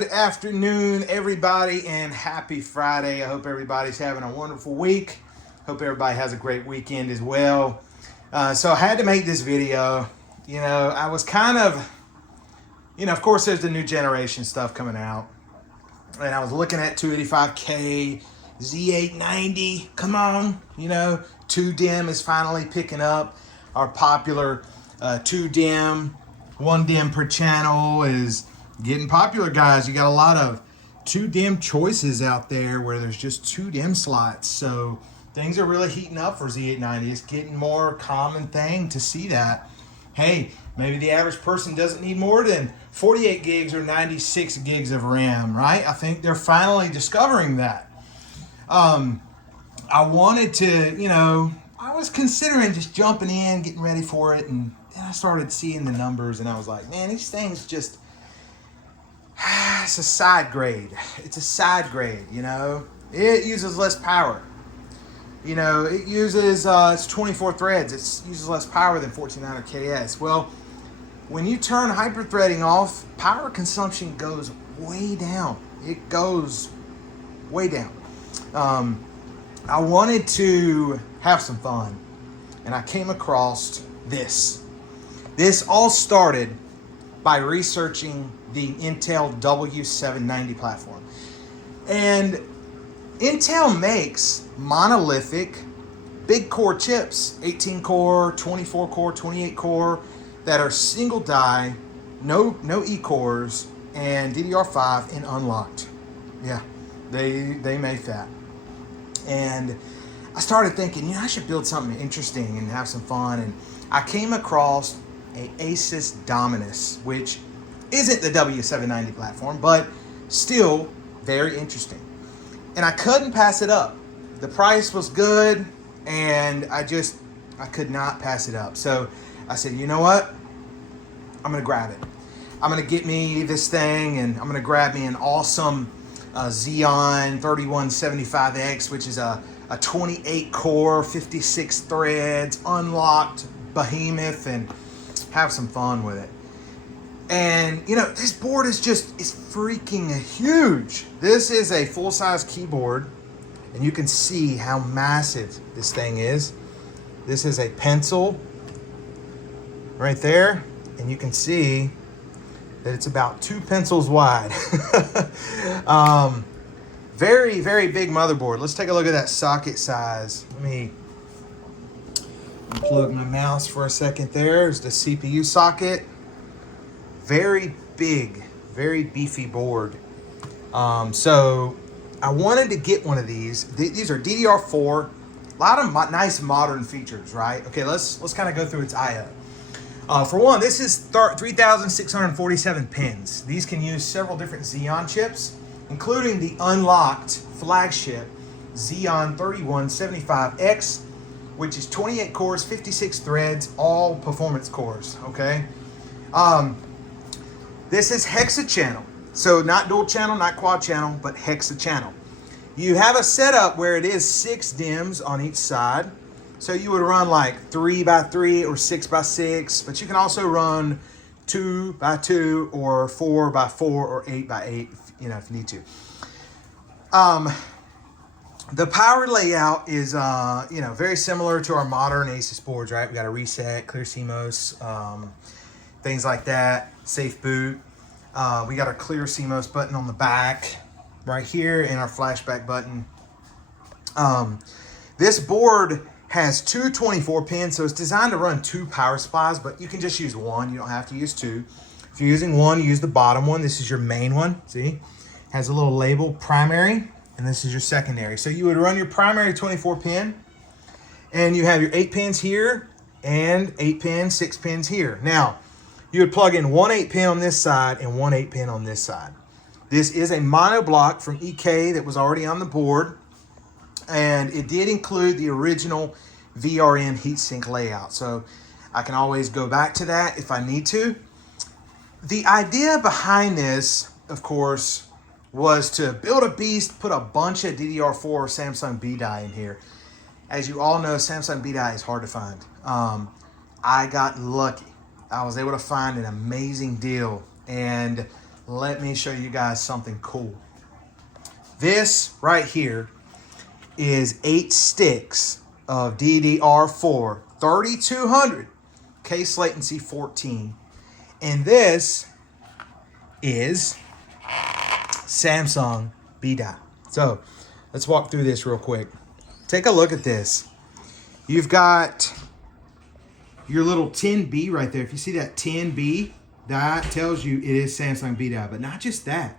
Good afternoon, everybody, and happy Friday. I hope everybody's having a wonderful week. Hope everybody has a great weekend as well. So I had to make this video. I was kind of, of course, there's the new generation stuff coming out. And I was looking at 285K, Z890. Come on, 2DIMM is finally picking up. Our popular 2DIMM, 1DIMM per channel is getting popular, guys. You got a lot of 2DIMM choices out there where there's just 2DIMM slots. So things are really heating up for Z890. It's getting more common thing to see that. Hey, maybe the average person doesn't need more than 48 gigs or 96 gigs of RAM, right? I think they're finally discovering that. I wanted to, I was considering just jumping in, getting ready for it, and then I started seeing the numbers, and I was like, man, these things just, it's a side grade. It's a side grade, It uses less power. It uses, it's 24 threads. It uses less power than 1400 KS. Well, when you turn hyper-threading off, power consumption goes way down. It goes way down. I wanted to have some fun, and I came across this. This all started by researching the Intel W790 platform. And Intel makes monolithic big core chips, 18 core, 24 core, 28 core, that are single die, no E-cores, and DDR5 and unlocked. Yeah, they make that. And I started thinking, I should build something interesting and have some fun. And I came across a Asus Dominus, which isn't the W790 platform, but still very interesting. And I couldn't pass it up. The price was good, and I could not pass it up. So I said, you know what? I'm gonna grab it. I'm gonna get me this thing, and I'm gonna grab me an awesome Xeon 3175X, which is a 28 core, 56 threads, unlocked behemoth, and have some fun with it. And this board is freaking huge. This is a full-size keyboard, and you can see how massive this thing is. This is a pencil right there, and you can see that it's about 2 pencils wide. Very, very big motherboard. Let's take a look at that socket size. Let me unplug my mouse for a second there. There's the CPU socket. Very big, very beefy board. So I wanted to get one of these. These are DDR4. A lot of nice modern features, right? Okay, let's kind of go through its I/O. For one, this is 3,647 pins. These can use several different Xeon chips, including the unlocked flagship Xeon 3175X, which is 28 cores, 56 threads, all performance cores, okay? This is hexa-channel. So not dual channel, not quad channel, but hexa-channel. You have a setup where it is 6 DIMMs on each side. So you would run like 3x3 or 6x6, but you can also run 2x2 or 4x4 or 8x8, if you need to. The power layout is, very similar to our modern Asus boards, right? We got a reset, clear CMOS, things like that, safe boot. We got our clear CMOS button on the back right here and our flashback button. This board has 2 24 pins, so it's designed to run 2 power supplies, but you can just use one. You don't have to use 2. If you're using one, you use the bottom one. This is your main one, see? Has a little label, primary, and this is your secondary. So you would run your primary 24 pin, and you have your 8 pins here, and 8 pins, 6 pins here. Now, you would plug in one 8 pin on this side and one 8 pin on this side. This is a mono block from EK that was already on the board, and it did include the original VRM heatsink layout. So I can always go back to that if I need to. The idea behind this, of course, was to build a beast, put a bunch of DDR4 Samsung B-die in here. As you all know, Samsung B-die is hard to find. I got lucky. I was able to find an amazing deal, and let me show you guys something cool. This right here is 8 sticks of DDR4 3200, case latency 14. And this is Samsung B-Die. So let's walk through this real quick. Take a look at this. You've got your little 10B right there. If you see that 10B, that tells you it is Samsung B-Die. But not just that.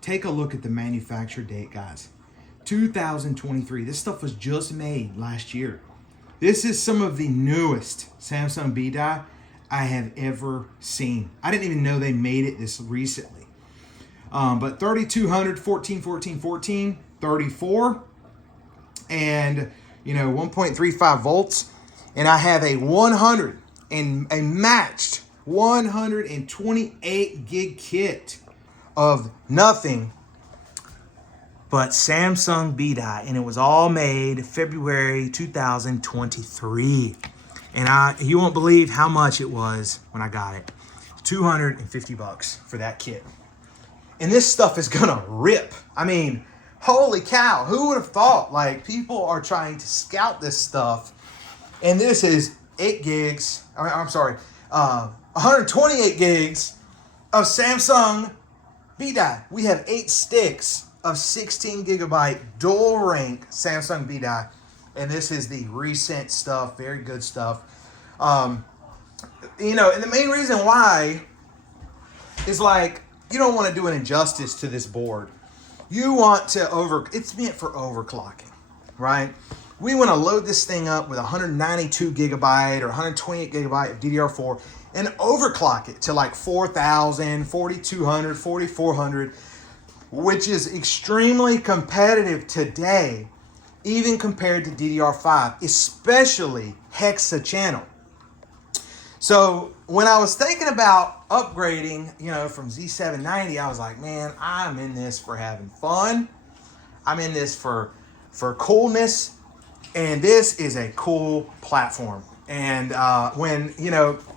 Take a look at the manufacture date, guys. 2023. This stuff was just made last year. This is some of the newest Samsung B-Die I have ever seen. I didn't even know they made it this recently. But 3200, 14, 14, 14, 34, and 1.35 volts. And I have a matched 128 gig kit of nothing but Samsung B-Die, and it was all made February 2023. And you won't believe how much it was when I got it. $250 for that kit. And this stuff is gonna rip. I mean, holy cow, who would have thought? Like, people are trying to scout this stuff. And this is 128 gigs of Samsung B-Die. We have 8 sticks of 16 gigabyte dual rank Samsung B-Die. And this is the recent stuff, very good stuff. And the main reason why is, like, you don't want to do an injustice to this board. You want to it's meant for overclocking, right? We want to load this thing up with 192 gigabyte or 128 gigabyte of DDR4 and overclock it to like 4,000, 4,200, 4,400, which is extremely competitive today, even compared to DDR5, especially hexa-channel. So when I was thinking about upgrading, from Z790, I was like, man, I'm in this for having fun. I'm in this for coolness. And this is a cool platform. And when,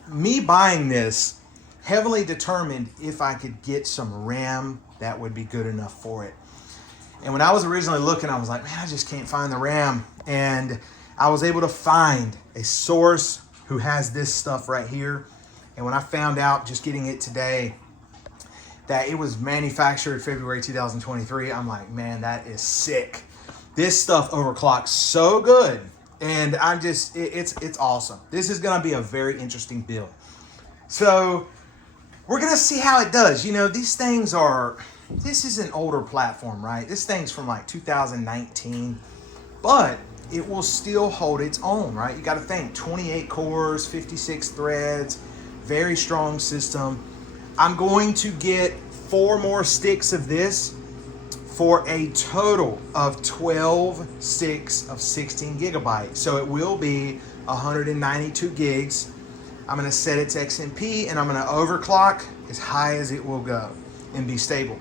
me buying this heavily determined if I could get some RAM that would be good enough for it. And when I was originally looking, I was like, man, I just can't find the RAM. And I was able to find a source who has this stuff right here. And when I found out, just getting it today, that it was manufactured February 2023, I'm like, man, that is sick. This stuff overclocks so good. And I'm just, it's awesome. This is gonna be a very interesting build. So we're gonna see how it does. These things this is an older platform, right? This thing's from like 2019, but it will still hold its own, right? You gotta think, 28 cores, 56 threads, very strong system. I'm going to get 4 more sticks of this for a total of 12 sticks of 16 gigabytes. So it will be 192 gigs. I'm gonna set it to XMP and I'm gonna overclock as high as it will go and be stable.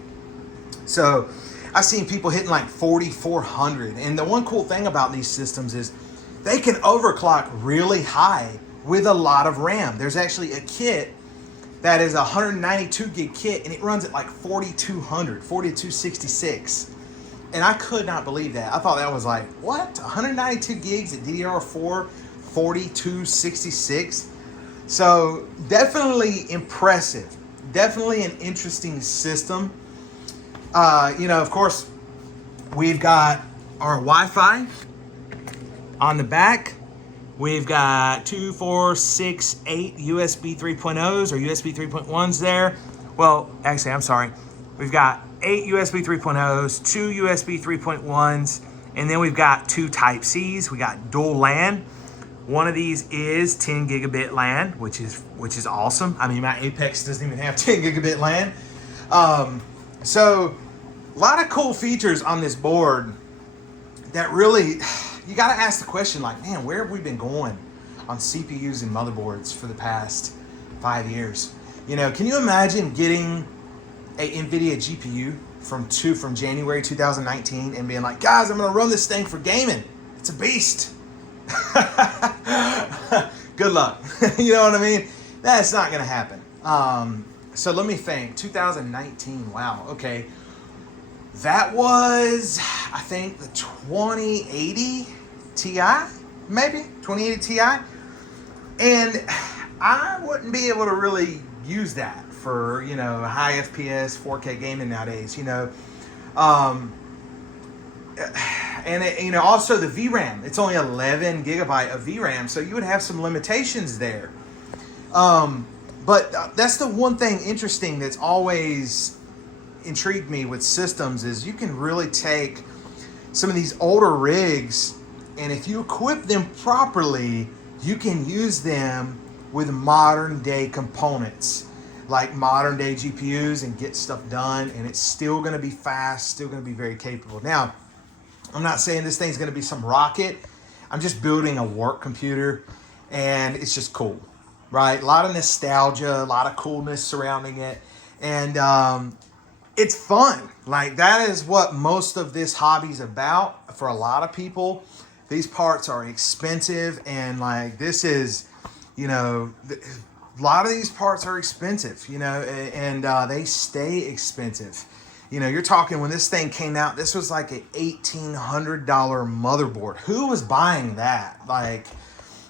So I've seen people hitting like 4,400. And the one cool thing about these systems is they can overclock really high with a lot of RAM. There's actually a kit that is a 192 gig kit and it runs at like 4,200, 4,266. And I could not believe that. I thought that was like, what? 192 gigs at DDR4, 4,266. So definitely impressive. Definitely an interesting system. Of course, we've got our Wi-Fi on the back. We've got 2, 4, 6, 8 USB 3.0s or USB 3.1s there. Well, actually, I'm sorry. We've got 8 USB 3.0s, 2 USB 3.1s, and then we've got 2 Type-Cs. We got dual LAN. One of these is 10 gigabit LAN, which is awesome. I mean, my Apex doesn't even have 10 gigabit LAN. So a lot of cool features on this board that really, you got to ask the question, like, man, where have we been going on CPUs and motherboards for the past 5 years? Can you imagine getting a NVIDIA GPU from January 2019 and being like, guys, I'm going to run this thing for gaming. It's a beast. Good luck. You know what I mean? That's not going to happen. So let me think. 2019. Wow. Okay. That was, I think, the 2080 Ti, maybe 2080 Ti, and I wouldn't be able to really use that for high FPS 4K gaming nowadays. Um, and also the VRAM. It's only 11 gigabyte of VRAM, so you would have some limitations there. But that's the one thing interesting that's always intrigued me with systems is you can really take some of these older rigs, and if you equip them properly, you can use them with modern day components like modern day GPUs and get stuff done, and it's still going to be fast, still going to be very capable. Now, I'm not saying this thing's going to be some rocket. I'm just building a work computer, and it's just cool, right? A lot of nostalgia, a lot of coolness surrounding it, and it's fun. Like, that is what most of this hobby's about for a lot of people. These parts are expensive, and like this is, a lot of these parts are expensive, and they stay expensive. You're talking, when this thing came out, this was like an $1,800 motherboard. Who was buying that? Like,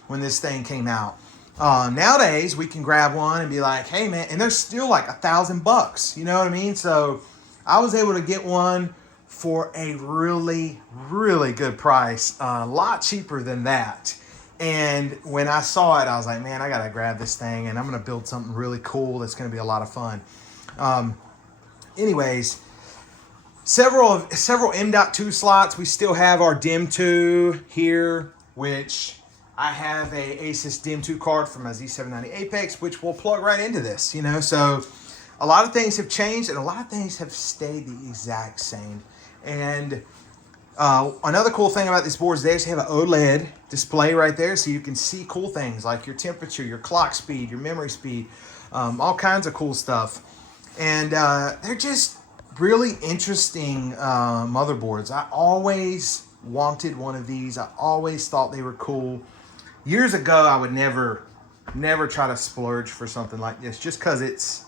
when this thing came out. Nowadays, we can grab one and be like, hey man, and they're still like $1,000. You know what I mean? So I was able to get one for a really, really good price, a lot cheaper than that. And when I saw it, I was like, man, I gotta grab this thing, and I'm gonna build something really cool that's gonna be a lot of fun. Anyways, several M.2 slots. We still have our DIMM2 here, which I have a Asus DIMM2 card from my Z790 Apex, which will plug right into this, So a lot of things have changed, and a lot of things have stayed the exact same. And another cool thing about these boards, they actually have an OLED display right there, so you can see cool things like your temperature, your clock speed, your memory speed, all kinds of cool stuff. And they're just really interesting motherboards. I always wanted one of these. I always thought they were cool. Years ago, I would never try to splurge for something like this, just because it's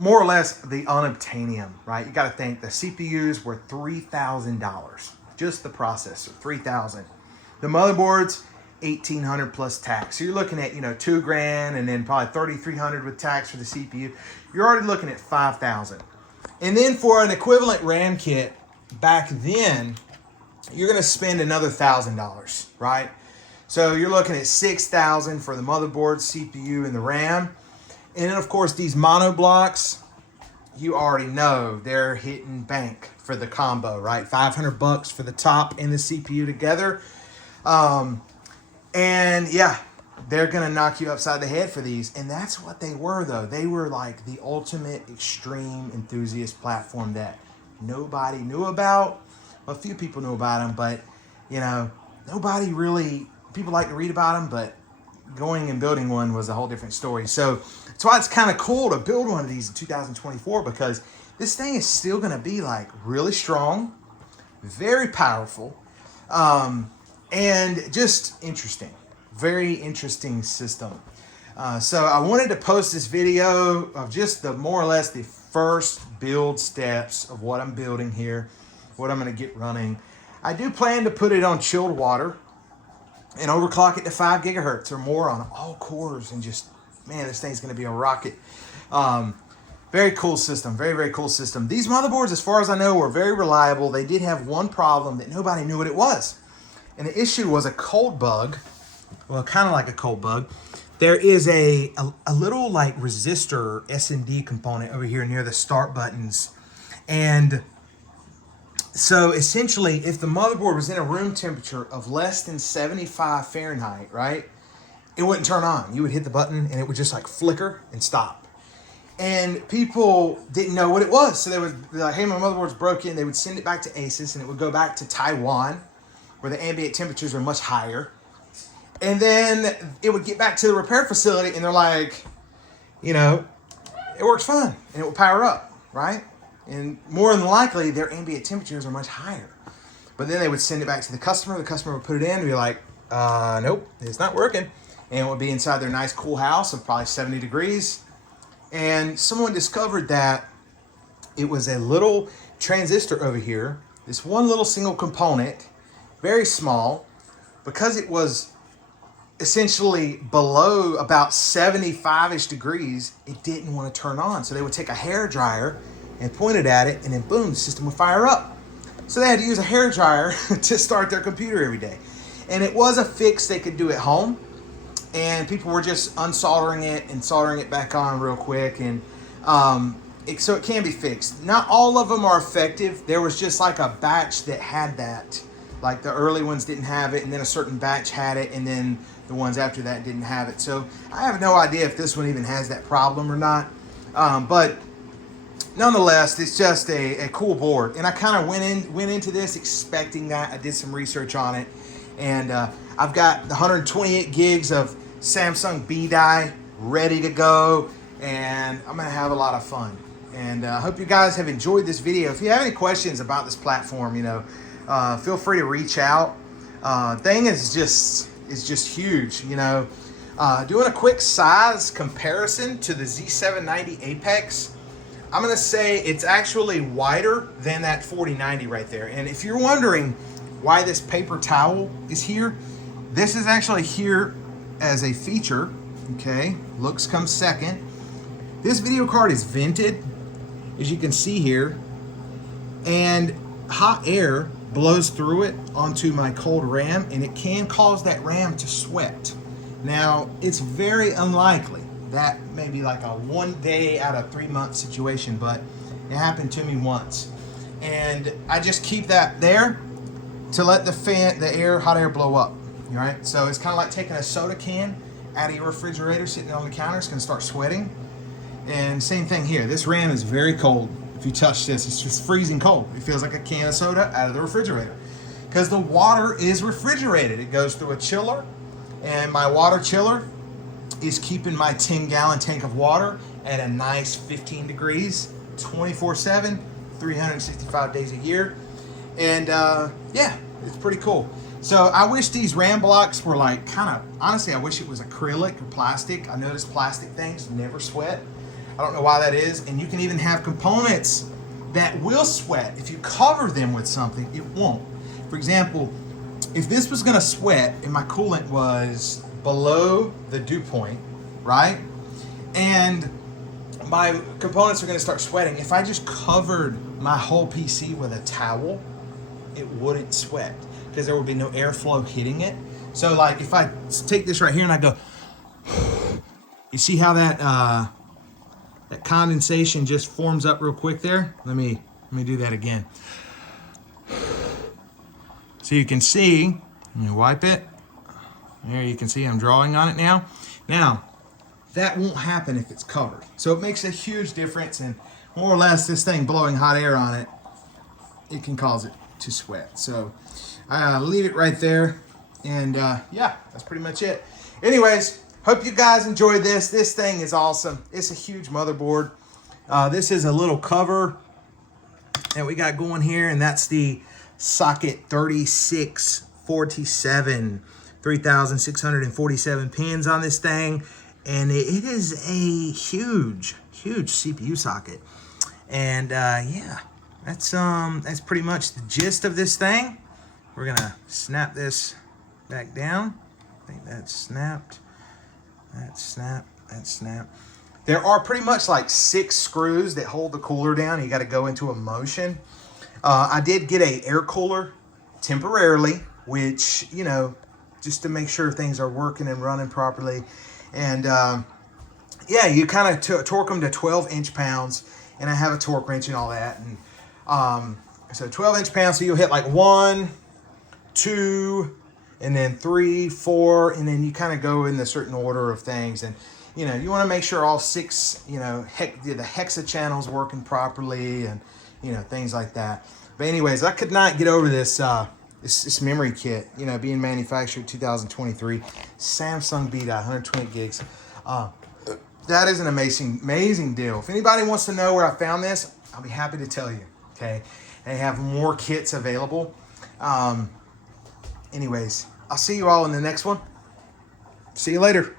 more or less the unobtainium, right? You got to think the CPUs were $3,000, just the processor, $3,000. The motherboards, $1,800 plus tax. So you're looking at $2,000, and then probably $3,300 with tax for the CPU. You're already looking at $5,000. And then for an equivalent RAM kit back then, you're going to spend another $1,000, right? So you're looking at $6,000 for the motherboard, CPU, and the RAM. And then, of course, these mono blocks, you already know they're hitting bank for the combo, right? $500 for the top and the CPU together. And yeah, they're going to knock you upside the head for these. And that's what they were, though. They were like the ultimate extreme enthusiast platform that nobody knew about. Well, a few people knew about them, but, nobody really, people like to read about them, but going and building one was a whole different story. So that's why it's kind of cool to build one of these in 2024, because this thing is still going to be like really strong, very powerful, and just interesting. Very interesting system. So I wanted to post this video of just the more or less the first build steps of what I'm building here, what I'm going to get running. I do plan to put it on chilled water and overclock it to 5 gigahertz or more on all cores, and just, man, this thing's going to be a rocket. Very cool system. Very, very cool system. These motherboards, as far as I know, were very reliable. They did have one problem that nobody knew what it was. And the issue was a cold bug. Well, kind of like a cold bug. There is a little like resistor SMD component over here near the start buttons. And so essentially, if the motherboard was in a room temperature of less than 75 Fahrenheit, right, it wouldn't turn on. You would hit the button and it would just like flicker and stop. And people didn't know what it was. So they would be like, hey, my motherboard's broken. They would send it back to Asus, and it would go back to Taiwan, where the ambient temperatures were much higher. And then it would get back to the repair facility, and they're like, it works fine, and it will power up, right? And more than likely, their ambient temperatures are much higher. But then they would send it back to the customer would put it in and be like, nope, it's not working. And it would be inside their nice cool house of probably 70 degrees. And someone discovered that it was a little transistor over here, this one little single component, very small, because it was essentially below about 75-ish degrees, it didn't want to turn on. So they would take a hair dryer and point it at it, and then boom, the system would fire up. So they had to use a hair dryer to start their computer every day. And it was a fix they could do at home. And people were just unsoldering it and soldering it back on real quick. And so it can be fixed. Not all of them are effective. There was just like a batch that had that. Like the early ones didn't have it, and then a certain batch had it, and then the ones after that didn't have it. So I have no idea if this one even has that problem or not. But nonetheless, it's just a cool board. And I kind of went into this expecting that. I did some research on it. And I've got the 128 gigs of Samsung B-Die ready to go. And I'm going to have a lot of fun. And I hope you guys have enjoyed this video. If you have any questions about this platform, feel free to reach out. Thing is just huge, Doing a quick size comparison to the Z790 Apex, I'm going to say it's actually wider than that 4090 right there. And if you're wondering why this paper towel is here, this is actually here as a feature, okay? Looks comes second. This video card is vented, as you can see here, and hot air blows through it onto my cold RAM, and it can cause that RAM to sweat. Now, it's very unlikely. That may be like a 1 day out of 3 month situation, but it happened to me once. And I just keep that there to let the hot air blow up, all right? So it's kind of like taking a soda can out of your refrigerator, sitting on the counter, it's gonna start sweating. And same thing here, this RAM is very cold. If you touch this, it's just freezing cold. It feels like a can of soda out of the refrigerator because the water is refrigerated. It goes through a chiller, and my water chiller is keeping my 10-gallon tank of water at a nice 15 degrees, 24/7, 365 days a year. And yeah, it's pretty cool. So I wish these RAM blocks were like honestly, I wish it was acrylic or plastic. I noticed plastic things never sweat. I don't know why that is. And you can even have components that will sweat. If you cover them with something, it won't. For example, if this was gonna sweat and my coolant was below the dew point, right? And my components are gonna start sweating. If I just covered my whole PC with a towel, it wouldn't sweat because there would be no airflow hitting it. So like if I take this right here and I go, you see how that condensation just forms up real quick there? Let me do that again. So you can see, let me wipe it. There you can see I'm drawing on it now. Now, that won't happen if it's covered. So it makes a huge difference, and more or less this thing blowing hot air on it, it can cause it to sweat. So I leave it right there, and yeah, that's pretty much it. Anyways, hope you guys enjoyed this. This thing is awesome. It's a huge motherboard. This is a little cover that we got going here, and that's the socket 3647, 3,647 pins on this thing, and it is a huge CPU socket. And yeah, that's pretty much the gist of this thing. We're gonna snap this back down. I think that's snapped. That snap, that snap. There are pretty much like 6 screws that hold the cooler down. You got to go into a motion. I did get a air cooler temporarily, which, just to make sure things are working and running properly. And yeah, you kind of torque them to 12 inch-pounds, and I have a torque wrench and all that. And so 12 inch-pounds, so you'll hit like 1, 2, and then 3, 4, and then you kind of go in the certain order of things. And you want to make sure all 6, the hexa channels working properly, and things like that. But anyways, I could not get over this this memory kit, being manufactured 2023, Samsung B-Die, 120 gigs. That is an amazing deal. If anybody wants to know where I found this, I'll be happy to tell you. Okay, they have more kits available. Anyways, I'll see you all in the next one. See you later.